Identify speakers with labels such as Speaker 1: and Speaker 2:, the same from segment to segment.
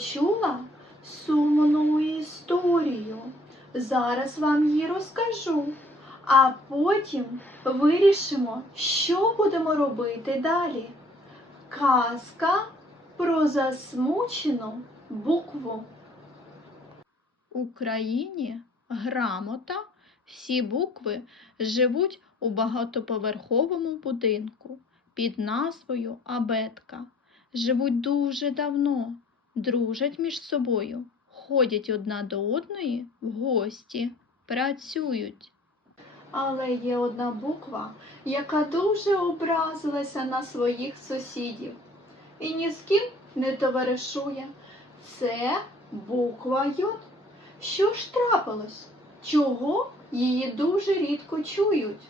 Speaker 1: Почула сумну історію. Зараз вам її розкажу, а потім вирішимо, що будемо робити далі. Казка про засмучену букву.
Speaker 2: У країні грамота всі букви живуть у багатоповерховому будинку під назвою Абетка. Живуть дуже давно, дружать між собою, ходять одна до одної в гості, працюють.
Speaker 1: Але є одна буква, яка дуже образилася на своїх сусідів і ні з ким не товаришує. Це буква Й. Що ж трапилось? Чого її дуже рідко чують?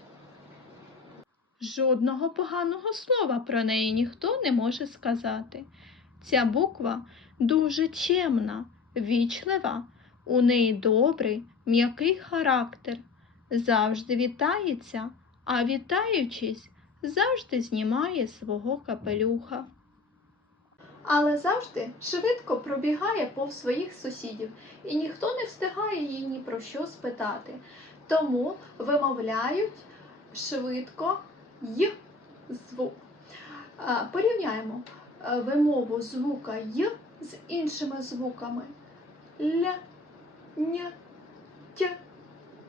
Speaker 2: Жодного поганого слова про неї ніхто не може сказати. Ця буква дуже чемна, вічлива, у неї добрий, м'який характер, завжди вітається, а вітаючись, завжди знімає свого капелюха.
Speaker 1: але завжди швидко пробігає повз своїх сусідів, і ніхто не встигає її ні про що спитати. Тому вимовляють швидко й звук. Порівняємо е, вимову звука й з іншими звуками л, н, т.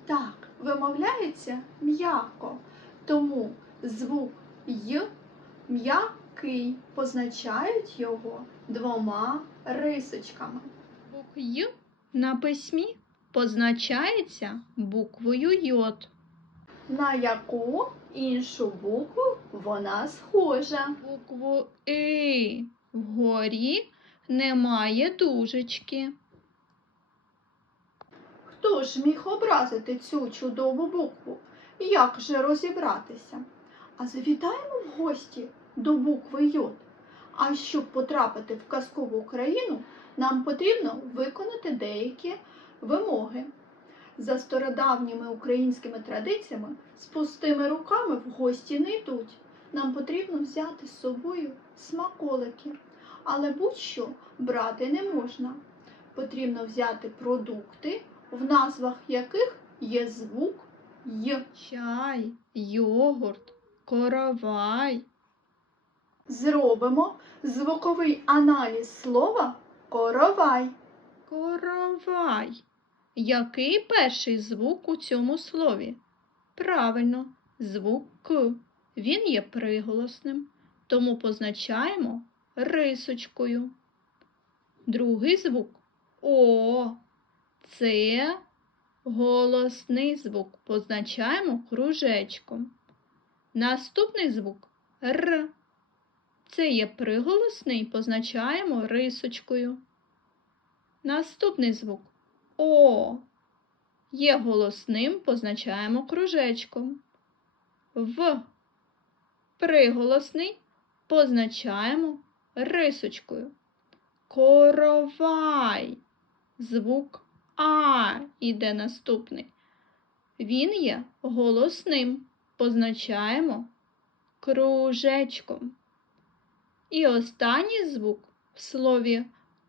Speaker 1: Так, вимовляється м'яко, тому звук й м'який, позначають його двома рисочками.
Speaker 2: Звук Й на письмі позначається буквою Йод.
Speaker 1: На яку іншу букву вона схожа?
Speaker 2: Букву И вгорі немає дужечки.
Speaker 1: Хто ж міг образити цю чудову букву? Як же розібратися? А завітаємо в гості до букви Йод. А щоб потрапити в казкову країну, нам потрібно виконати деякі вимоги. За стародавніми українськими традиціями з пустими руками в гості не йдуть. Нам потрібно взяти з собою смаколики, але будь-що брати не можна. Потрібно взяти продукти, в назвах яких є звук Й.
Speaker 2: Чай, йогурт, коровай.
Speaker 1: Зробимо звуковий аналіз слова коровай.
Speaker 2: Коровай. Який перший звук у цьому слові? Правильно, звук К. Він є приголосним, тому позначаємо рисочкою. Другий звук О. Це голосний звук. Позначаємо кружечком. Наступний звук Р. Це є приголосний, позначаємо рисочкою. Наступний звук О. Є голосним, позначаємо кружечком. В. Приголосний позначаємо рисочкою. Коровай. Звук А іде наступний. Він є голосним, позначаємо кружечком. І останній звук в слові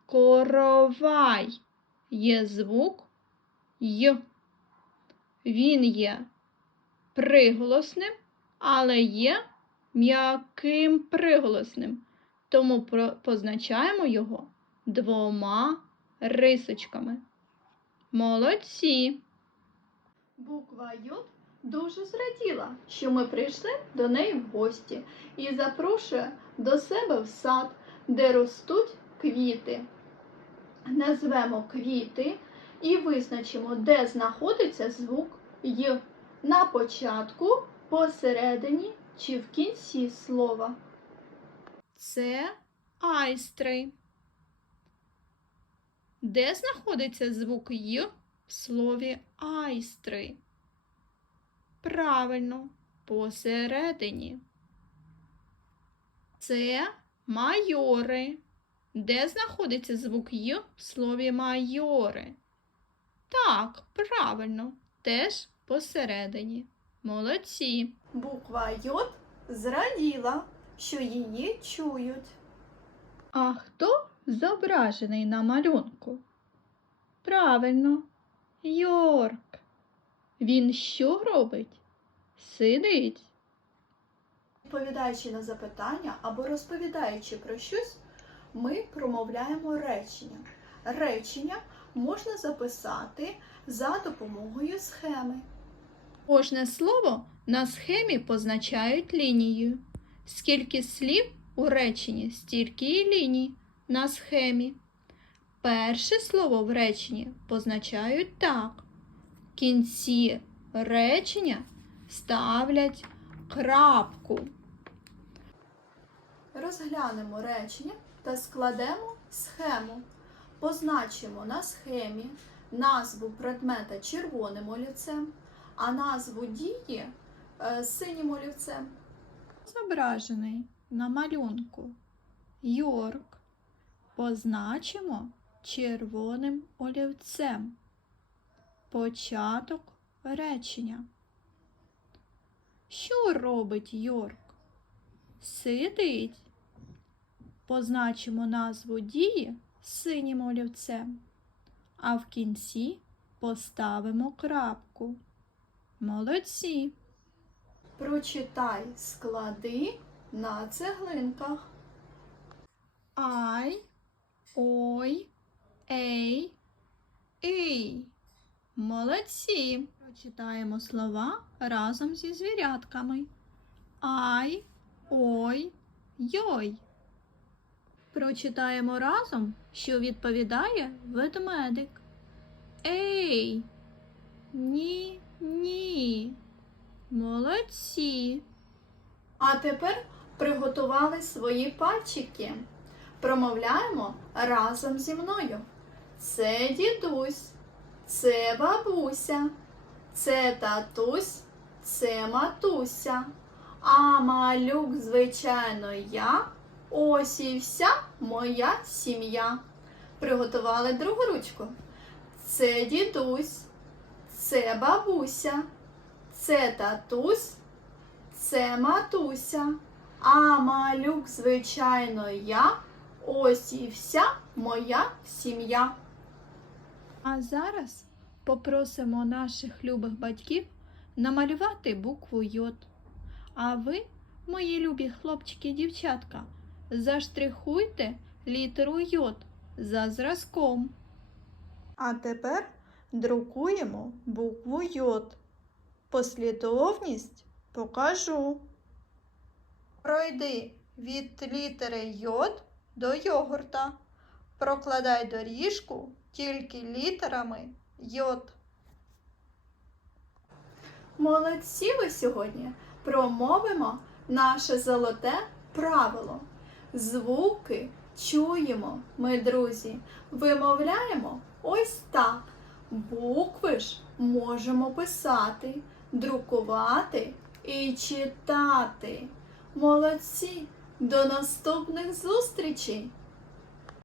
Speaker 2: коровай є звук Й. Він є приголосним, але є м'яким приголосним. Тому позначаємо його двома рисочками. Молодці!
Speaker 1: Буква Й дуже зраділа, що ми прийшли до неї в гості і запрошує до себе в сад, де ростуть квіти. Назвемо квіти і визначимо, де знаходиться звук Й на початку, посередині чи в кінці слова.
Speaker 2: Це айстри. Де знаходиться звук Й в слові айстри? Правильно, посередині. Це майори. Де знаходиться звук Й в слові майори? Так, правильно, теж посередині. Молодці.
Speaker 1: Буква Й зраділа, що її чують.
Speaker 2: А хто зображений на малюнку? Правильно, Йорк. Він що робить? Сидить.
Speaker 1: Відповідаючи на запитання або розповідаючи про щось, ми промовляємо речення. Речення можна записати за допомогою схеми.
Speaker 2: Кожне слово на схемі позначають лінією. Скільки слів у реченні, стільки і ліній на схемі. Перше слово в реченні позначають так. Кінці речення ставлять крапку.
Speaker 1: Розглянемо речення та складемо схему. Позначимо на схемі назву предмета червоним олівцем, а назву дії е, синім олівцем.
Speaker 2: Зображений на малюнку Йорк позначимо червоним олівцем. Початок речення. Що робить Йорк? Сидить. Позначимо назву дії синім олівцем, а в кінці поставимо крапку. Молодці.
Speaker 1: Прочитай склади на цеглинках.
Speaker 2: Ай, ой, ей, ій. Молодці. Прочитаємо слова разом зі звірятками. Ай, ой, йой. Прочитаємо разом, що відповідає ведмедик. Ей. Ні, ні. Молодці.
Speaker 1: А тепер приготували свої пальчики. Промовляємо разом зі мною. Це дідусь, це бабуся, це татусь, це матуся. А малюк, звичайно, я. Ось і вся моя сім'я. Приготували другу ручку. Це дідусь, це бабуся, це татусь, це матуся. А малюк, звичайно, я. Ось і вся моя сім'я.
Speaker 2: А зараз попросимо наших любих батьків намалювати букву Йод. А ви, мої любі хлопчики і дівчатка, заштрихуйте літеру Йод за зразком.
Speaker 1: А тепер друкуємо букву Йод. Послідовність покажу. Пройди від літери Йод до йогурта. Прокладай доріжку тільки літерами Йод. Молодці ви сьогодні промовимо наше золоте правило. Звуки чуємо, ми, друзі, вимовляємо ось так. Букви ж можемо писати, друкувати і читати. Молодці! До наступних зустрічей!